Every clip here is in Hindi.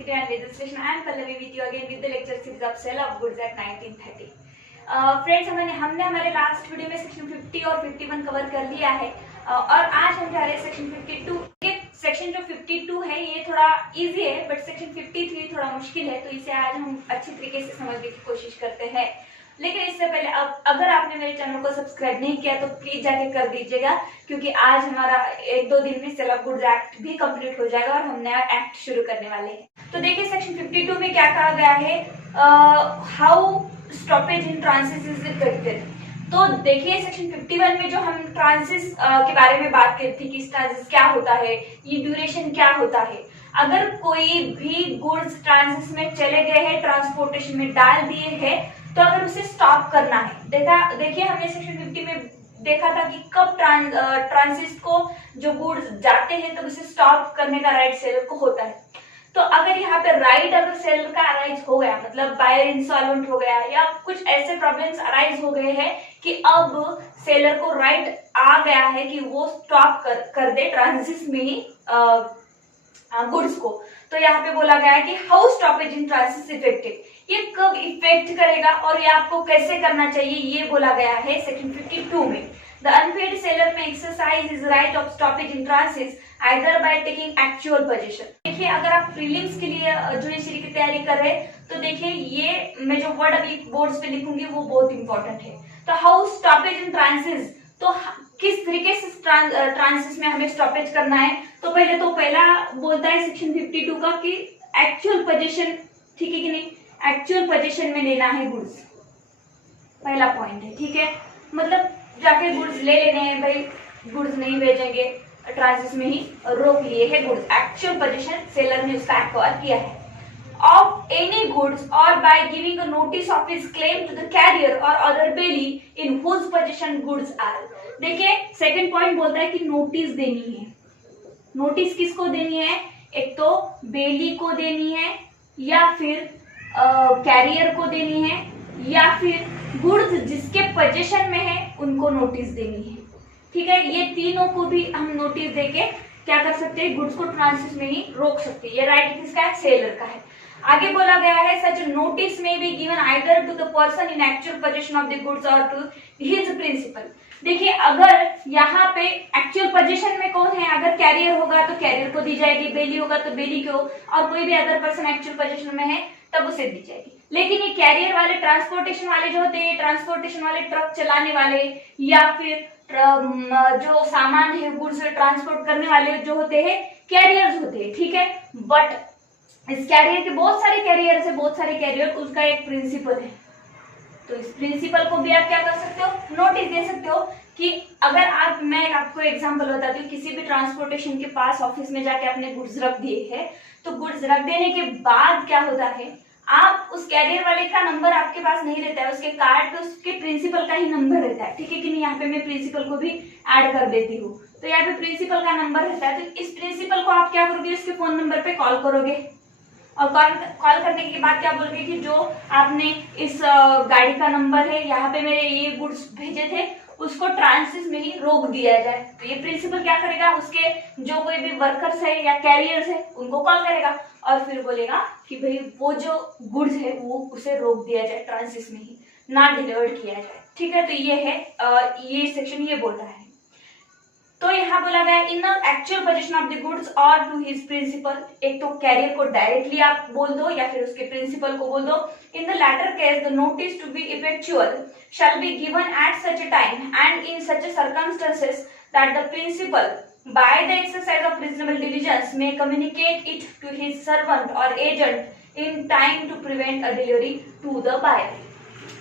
Executive and Registration. I am Pallavi with you again with the lecture series of Sale of Goods at 1930. Friends हमने हमारे लास्ट वीडियो में सेक्शन 50 और 51 कवर कर लिया है और आज हम जा रहे हैं सेक्शन 52। ये सेक्शन जो 52 है ये थोड़ा इजी है बट सेक्शन 53 थोड़ा मुश्किल है, तो इसे आज हम अच्छी तरीके से समझने की कोशिश करते हैं। लेकिन इससे पहले अगर आपने मेरे चैनल को सब्सक्राइब नहीं किया तो प्लीज जाके कर दीजिएगा, क्योंकि आज हमारा 1-2 दिन में सेल ऑफ गुड्स एक्ट भी कंप्लीट हो जाएगा और हम नया एक्ट शुरू करने वाले हैं। तो देखिए सेक्शन 52 में क्या कहा गया है, how stoppage in transit is effected. तो देखिए सेक्शन 51 में जो हम ट्रांसिस के बारे में बात की थी कि ट्रांसिस क्या होता है, ये ड्यूरेशन क्या होता है। अगर कोई भी गुड्स ट्रांसिस में चले गए हैं, ट्रांसपोर्टेशन में डाल दिए हैं, तो अगर उसे स्टॉप करना है, देखिए हमने सेक्शन 50 में देखा था कि कब ट्रांसिट को जो गुड्स जाते हैं तो उसे स्टॉप करने का राइट सेलर को होता है। तो अगर यहाँ पे राइट अगर सेलर का अराइज हो गया, मतलब बायर इंसॉल्वेंट हो गया या कुछ ऐसे प्रॉब्लम्स अराइज हो गए हैं कि अब सेलर को राइट आ गया है कि वो स्टॉप कर दे ट्रांसिट में ही गुड्स को, तो यहाँ पे बोला गया है कि how stoppage in transit affected, ये कब इफेक्ट करेगा और ये आपको कैसे करना चाहिए, ये बोला गया है सेक्शन 52 में। द अनपेड सेलर में exercise is right of stoppage in transit either by taking actual position. देखिए अगर आप प्रीलिम्स के लिए जुडिशरी की तैयारी कर रहे हैं तो देखिए ये मैं जो वर्ड अभी बोर्ड्स पे लिखूंगी वो बहुत इंपॉर्टेंट है। तो हाउ स्टॉपेज इन ट्रांसिट, तो किस तरीके से ट्रांसिस में हमें स्टॉपेज करना है। तो पहला बोलता है सेक्शन 52 का कि एक्चुअल पोजीशन, ठीक है कि नहीं, एक्चुअल पोजीशन में लेना है गुड्स, पहला पॉइंट है, ठीक है। मतलब जाके गुड्स ले लेने हैं भाई, गुड्स नहीं भेजेंगे, ट्रांसिस में ही रोक लिए है गुड्स, एक्चुअल पोजीशन सेलर ने उसका एक्वायर किया है। Of any goods or by giving a notice of his claim to the carrier or other bailee in whose position goods are. देखिए सेकंड पॉइंट बोलता है कि नोटिस देनी है। नोटिस किसको देनी है, एक तो बेली को देनी है या फिर कैरियर को देनी है या फिर गुड्स जिसके पोजीशन में है उनको नोटिस देनी है, ठीक है। ये तीनों को भी हम नोटिस देके क्या कर सकते हैं, गुड्स को ट्रांसिट में ही रोक सकते हैं। ये राइट किसका है, सेलर का है। आगे बोला गया है सच नोटिस में be given either to the person in actual position of the goods or to his principal. देखिए अगर यहाँ पे एक्चुअल पोजीशन में कौन है, अगर कैरियर होगा तो कैरियर को दी जाएगी, बेली होगा तो बेली को, और कोई भी अदर पर्सन एक्चुअल पोजीशन में है तब उसे दी जाएगी। लेकिन ये कैरियर वाले ट्रांसपोर्टेशन वाले जो होते हैं, ट्रांसपोर्टेशन वाले ट्रक चलाने वाले या फिर जो सामान है गुड्स ट्रांसपोर्ट करने वाले जो होते हैं कैरियर्स होते हैं, ठीक है। बट इस कैरियर के बहुत सारे कैरियर है, बहुत सारे कैरियर, उसका एक प्रिंसिपल है। तो इस प्रिंसिपल को भी आप क्या कर सकते हो, नोटिस दे सकते हो कि अगर मैं आपको एग्जांपल बताती हूँ, किसी भी ट्रांसपोर्टेशन के पास ऑफिस में जाके अपने गुड्स रख दिए हैं, तो गुड्स रख देने के बाद क्या होता है, आप उस कैरियर वाले का नंबर आपके पास नहीं रहता है, उसके कार्ड पे उसके प्रिंसिपल का ही नंबर रहता है, ठीक है कि नहीं। यहाँ पे मैं प्रिंसिपल को भी ऐड कर देती हूँ, तो यहाँ पे प्रिंसिपल का नंबर रहता है। तो इस प्रिंसिपल को आप क्या करोगे, उसके फोन नंबर पे कॉल करोगे और कॉल करने के बाद क्या बोलोगे कि जो आपने इस गाड़ी का नंबर है, यहाँ पे मेरे ये गुड्स भेजे थे, उसको ट्रांसिट में ही रोक दिया जाए। तो ये प्रिंसिपल क्या करेगा, उसके जो कोई भी वर्कर्स है या कैरियर्स है उनको कॉल करेगा और फिर बोलेगा कि भाई वो जो गुड्स है वो उसे रोक दिया जाए, ट्रांसिट में ही ना डिलीवर्ड किया जाए, ठीक है। तो ये है ये सेक्शन ये बोल रहा है। तो यहाँ बोला गया in the actual position of the goods or to his principal, एक तो कैरियर को डायरेक्टली आप बोल दो या फिर उसके प्रिंसिपल को बोल दो। In the latter case the notice to be effectual shall be given at such a time and in such a circumstances that the principal by the exercise of reasonable diligence may communicate it to his servant or agent in time to prevent a delivery to the buyer।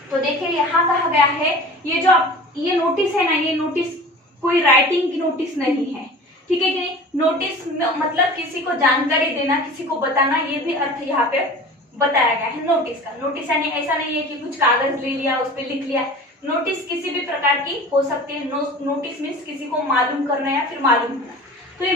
तो देखिए यहाँ कहा गया है ये जो ये नोटिस है ना, ये नोटिस कोई राइटिंग की नोटिस नहीं है, ठीक है कि नहीं। नोटिस मतलब किसी को जानकारी देना, किसी को बताना, ये भी अर्थ यहाँ पे बताया गया है नोटिस का। नोटिस यानी ऐसा नहीं है कि कुछ कागज ले लिया उस पर लिख लिया, नोटिस किसी भी प्रकार की हो सकती है। नोटिस मीन्स किसी को मालूम करना या फिर मालूम होना। तो ये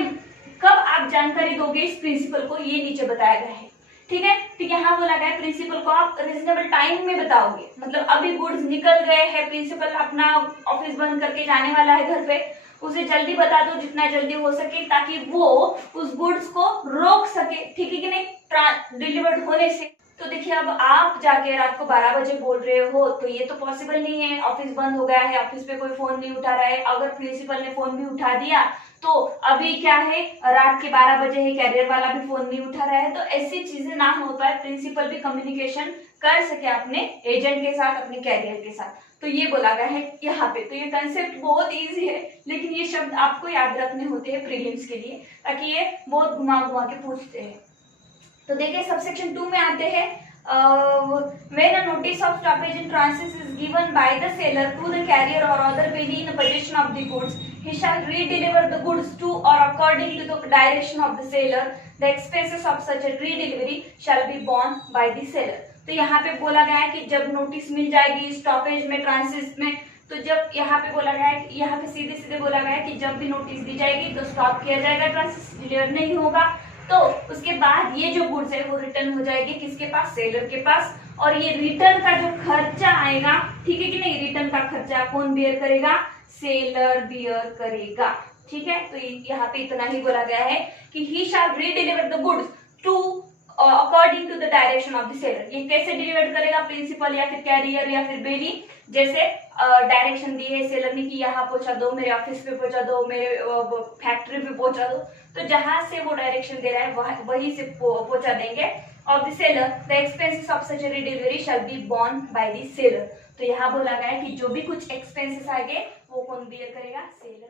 कब आप जानकारी दोगे इस प्रिंसिपल को, ये नीचे बताया गया है, ठीक है। तो यहाँ बोला गया प्रिंसिपल को आप रीजनेबल टाइम में बताओगे, मतलब अभी गुड्स निकल गए हैं, प्रिंसिपल अपना ऑफिस बंद करके जाने वाला है घर पे, उसे जल्दी बता दो जितना जल्दी हो सके, ताकि वो उस गुड्स को रोक सके, ठीक है कि नहीं, डिलीवर्ड होने से। तो देखिए अब आप जाके रात को 12 बजे बोल रहे हो तो ये तो पॉसिबल नहीं है, ऑफिस बंद हो गया है, ऑफिस पे कोई फोन नहीं उठा रहा है, अगर प्रिंसिपल ने फोन भी उठा दिया तो अभी क्या है, रात के 12 बजे है, कैरियर वाला भी फोन नहीं उठा रहा है, तो ऐसी चीजें ना हो पाए, प्रिंसिपल भी कम्युनिकेशन कर सके अपने एजेंट के साथ, अपने कैरियर के साथ। तो ये बोला गया है यहाँ पे। तो ये कंसेप्ट बहुत इजी है, लेकिन ये शब्द आपको याद रखने होते हैं प्रीलिम्स के लिए, ताकि ये बहुत घुमा घुमा के पूछते हैं। तो देखिए सबसेक्शन 2 में आते हैं, when a notice of stoppage in transit is given by the seller to the carrier or other party in possession of the goods, he shall redeliver the goods to or according to the direction of the seller. The expenses of such a redelivery shall be borne by the seller. तो यहाँ पे बोला गया है कि जब नोटिस मिल जाएगी स्टॉपेज में, ट्रांसिट में, तो जब यहाँ पे बोला गया है, यहाँ पे सीधे सीधे बोला गया है कि जब भी नोटिस दी जाएगी तो स्टॉप किया जाएगा, ट्रांसिट डिलीवर नहीं होगा, तो उसके बाद ये जो गुड्स है वो रिटर्न हो जाएगी किसके पास, सेलर के पास। और ये रिटर्न का जो खर्चा आएगा, ठीक है कि नहीं, रिटर्न का खर्चा कौन बियर करेगा, सेलर बियर करेगा, ठीक है। तो यहाँ पे इतना ही बोला गया है कि he shall redeliver the goods to according to the direction of the seller. ये कैसे डिलीवर करेगा, प्रिंसिपल या फिर कैरियर या फिर बेली, जैसे डायरेक्शन दी है सेलर ने कि यहाँ पहुंचा दो, मेरे ऑफिस पे पहुंचा दो, मेरे फैक्ट्री पे पहुंचा दो, तो जहां से वो डायरेक्शन दे रहा है वहीं से पहुंचा देंगे। Of the seller the expenses of such a delivery shall be borne by the seller. तो यहाँ बोला गया है कि जो भी कुछ एक्सपेंसेस आएंगे वो कौन बियर करेगा, सेलर।